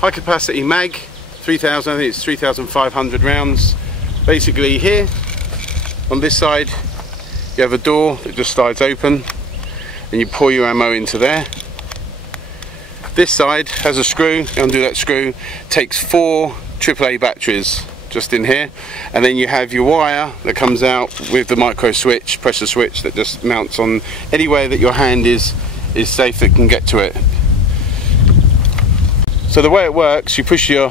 High capacity mag, 3,000, I think it's 3,500 rounds. Basically here, on this side, you have a door that just slides open and you pour your ammo into there. This side has a screw, undo that screw, takes 4 AAA batteries just in here, and then you have your wire that comes out with the micro switch, pressure switch, that just mounts on anywhere that your hand is safe that can get to it. So the way it works, you push your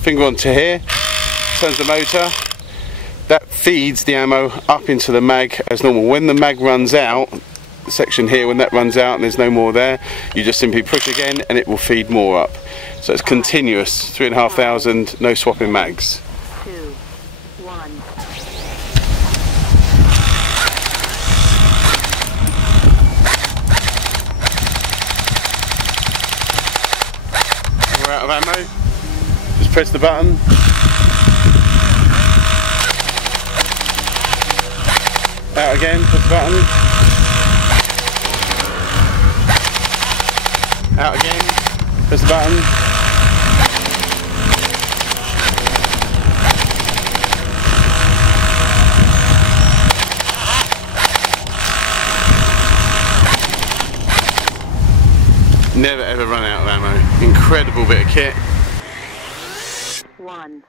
finger onto here, turns the motor, that feeds the ammo up into the mag as normal. When the mag runs out, the section here, when that runs out and there's no more there, you just simply push again and it will feed more up. So it's continuous, 3,500, no swapping mags. 2, 1. We're out of ammo, just press the button. Out again, press the button. Out again, press the button. Never ever run out of ammo. Incredible bit of kit. 1.